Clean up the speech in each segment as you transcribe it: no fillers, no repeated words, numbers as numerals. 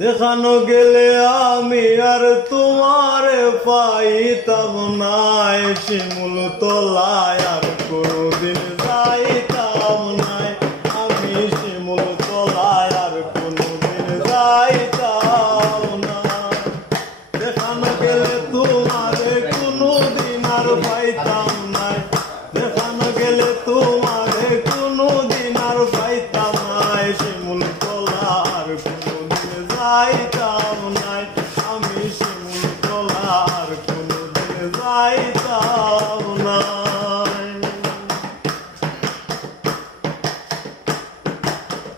যেখানে গেলে আমি আর তোমার পাইতাম নাই, শিমুল তলায় আর কোনদিন যাইতাম নাই। আমি শিমুল তলায় আর কোনদিন যাইতাম না। যেখানে গেলে তোমার কোনদিন আর পাইতাম নাই, যেখানে গেলে তোমার কোনদিন আর পাইতাম নাই। শিমুল তলা আর কোনদিন যাইতাম নাই, আমি শিমুল তলা আর কোনদিন যাইতাম নাই।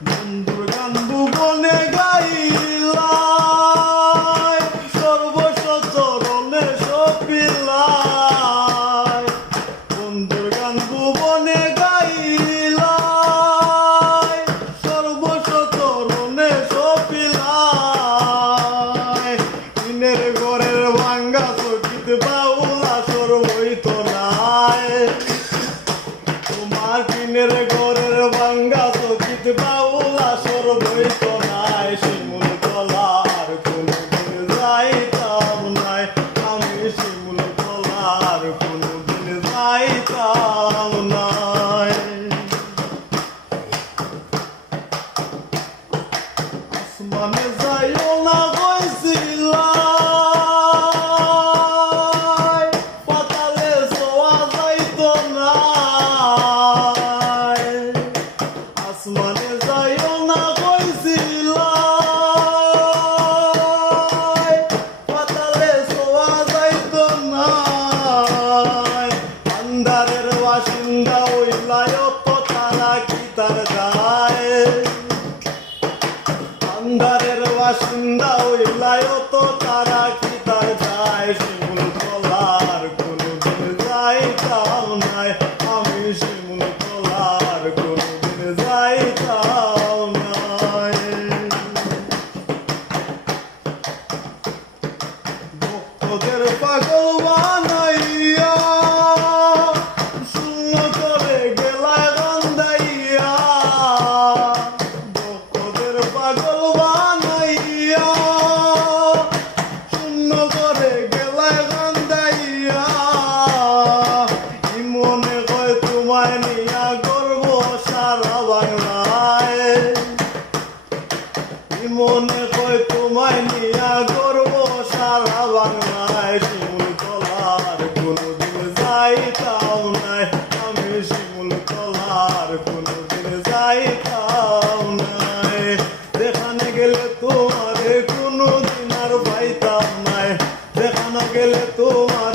বন্ধুর গান ভুবনে গাইলাই, সর্বসচরণে সপিলাই। বন্ধুর গান ভুবনে গাইলাই, সর্বসচরণে সপিলাই। টিনের ঘরের ভাঙ্গা চকিতে বাউলা সর হইত নাই, তোমার টিনের ঘরের ভাঙ্গা চকিতে বাউলা সর হইত নাই। শিমুল তলা আর কোনদিন যাইতাম নাই, আমি শিমুল তলা আর কোনদিন যাইতাম নাই। আসমানে যাইও না কইছিলাই, পাতালে ছোঁয়া যাইত না। আসমানে যাইও না কইছিলাই, পাতালে ছোঁয়া যাইত না। আন্ধারের বাসিন্দা হইলাই অত তারা কি তার যায়, আন্ধারের বাসিন্দা হইলাই অত তারা কি তার যায়। শিমুল তলার কোনদিন যাইতাম নাই, আমি শিমুল তলার কোনদিন যাইতাম নাই। ভক্তদের পাগল বানাইয়া শূন্য করে গেলায় কান্দাইয়া। ভক্তদের পাগল বানাইয়া শূন্য করে গেলায় কান্দাইয়া। কি মনে হয় তোমায় নিয়া গর্ব সারা বাংলায়, কি মনে হয় তোমায় নিয়া গর্ব সারা বাংলায়। শিমুল তলার কোনদিন যাইতাম নাই, আমি শিমুল তলার কোনদিন যাইতাম নাই। যেখানে গেলে তোমারে কোনদিন আর পাইতাম নাই, যেখানে গেলে তোমার